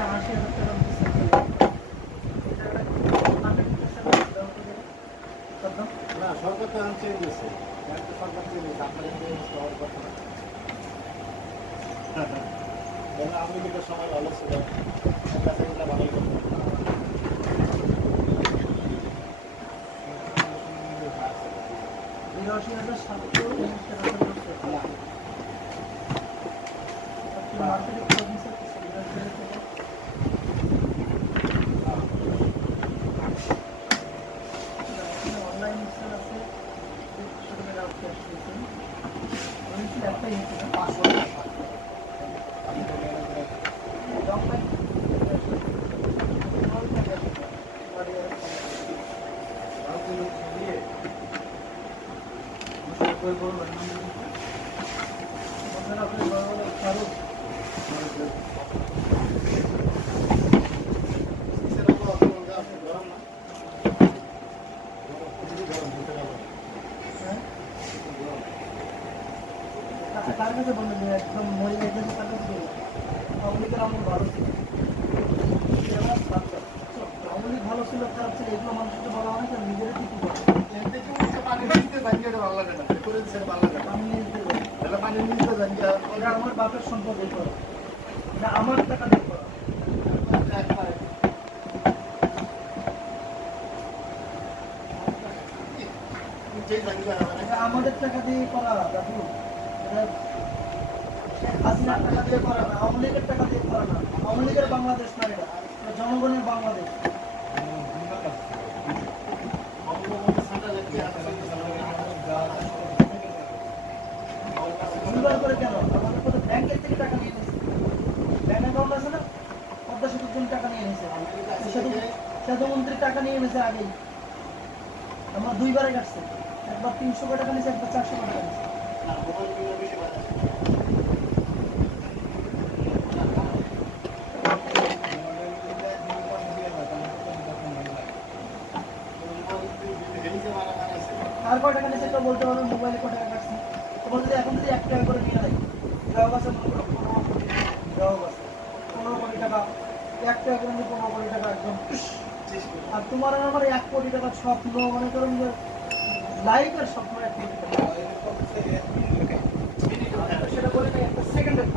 80,000 টাকা না সরকার তো এখন চেঞ্জ হয়েছে সরকার চেঞ্জ হয়েছে আপনাদের হওয়ার কথা না আমি কিন্তু সময় ভালো ছিল ভালোই করতো তার কাছে বললেন যে একদম মহিলা এজেন্সি তার কাছে আওয়ামী লীগের আমার ভালো ছিল আওয়ামী লীগ ভালো ছিল খারাপ ছিল এগুলো মানুষকে বলা হয় না নিজেরা কি এটা আমার বাপের সম্পদ এই করা এটা আমার টাকা দিয়ে করা এটা আমাদের টাকা দিয়ে করা দাদু এটা হাসিনার টাকা দিয়ে করা না আওয়ামী লীগের টাকা দিয়ে করা না আওয়ামী লীগের বাংলাদেশ না এটা জনগণের বাংলাদেশ করে কেন আমাদের কত ব্যাংকের থেকে টাকা নিয়ে নিয়েছে ব্যাংক অ্যাকাউন্ট আছে না পদ্মা সেতুর জন্য টাকা নিয়ে নিয়েছে সেতুমন্ত্রীর টাকা নিয়ে নিয়েছে আগেই আমরা দুইবারে কাটছে একবার 300 কোটি টাকা নিয়েছে একবার 400 কোটি টাকা নিয়েছে আর কয় টাকা নিয়েছে এটা বলতে পারবেন মোবাইলে কয় টাকা কাটছে তোমার যদি এখন যদি 1 টাকা করে নিয়ে নেয় গ্রাহক আছে 15 কোটি গ্রাহক আছে 15 কোটি টাকা 1 টাকা করে নিয়ে 15 কোটি টাকা একদম আর তোমার আমার 1 কোটি টাকা স্বপ্ন মনে করুন যে লাইফের স্বপ্ন 1 কোটি টাকা সেটা বলে একটা সেকেন্ডের